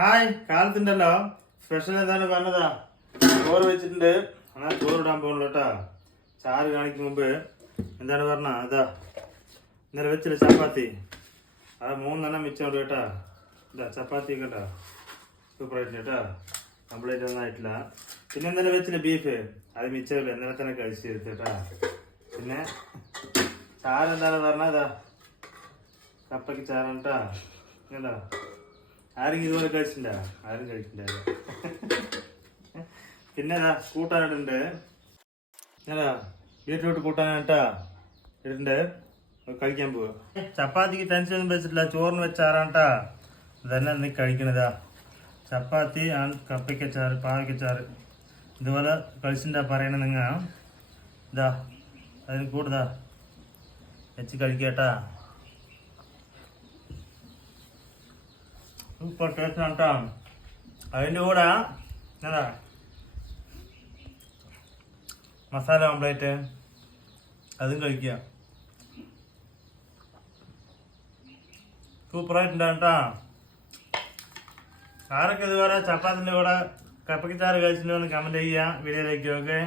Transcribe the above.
Hi കാലത്തുണ്ടല്ലോ special എന്താണ് പറഞ്ഞതാ ചോറ് വെച്ചിട്ടുണ്ട്. എന്നാൽ ചോറ് ഇടാൻ പോകണല്ലോ കേട്ടാ. ചാറ് കാണിക്കും മുമ്പ് എന്താണ് പറഞ്ഞ അതാ ഇന്നലെ വെച്ചില്ല ചപ്പാത്തി. അത് 3 മിച്ചമുണ്ട് കേട്ടാ. ഇതാ ചപ്പാത്തി കേട്ടാ, സൂപ്പറായിട്ട് കേട്ടാ, കംപ്ലീറ്റ് ഒന്നും ആയിട്ടില്ല. പിന്നെ ഇന്നലെ വെച്ചില്ല ബീഫ്, അത് മിച്ചമില്ല, ഇന്നലെ തന്നെ കഴിച്ചു കേട്ടാ. പിന്നെ ചാറ് എന്താണ് പറഞ്ഞതാ കപ്പയ്ക്ക് ചാറാണ് കേട്ടാ. കേട്ടാ ആരെങ്കിലും ഇതുപോലെ കഴിച്ചിട്ടുണ്ടോ? ആരും കഴിച്ചിട്ടുണ്ടായിരുന്നു. പിന്നെ കൂട്ടാനിട്ടുണ്ട്, ബീറ്റ്റൂട്ട് കൂട്ടാനായിട്ടാ ഇട്ടുണ്ട്. കഴിക്കാൻ പോവുക. ചപ്പാത്തിക്ക് ടെൻഷൻ ഒന്നും വെച്ചിട്ടില്ല, ചോറിന് വെച്ചാറാട്ടാ ഇതന്നെ നീ കഴിക്കണതാ. ചപ്പാത്തി കപ്പയ്ക്കച്ചാറ് പാവയ്ക്കച്ചാറ് ഇതുപോലെ കഴിച്ചിട്ടാ പറയണ നിങ്ങ. ഇതാ അതിന് കൂടുതലാ വെച്ച് കഴിക്കട്ടാ. സൂപ്പർ ടേസ്റ്റ് ആണ് കേട്ടോ. അതിൻ്റെ കൂടെ എന്താ മസാല ഓംപ്ലേറ്റ് അതും കഴിക്കുക. സൂപ്പറായിട്ടുണ്ടാകും കേട്ടോ. ആരൊക്കെ ഇതുപോലെ ചപ്പാത്തിൻ്റെ കൂടെ കപ്പയ്ക്ക് ചാറ് കഴിച്ചിട്ടുണ്ടോ എന്ന് കമൻറ്റ് ചെയ്യുക വീഡിയോയിലേക്ക്. ഓക്കെ.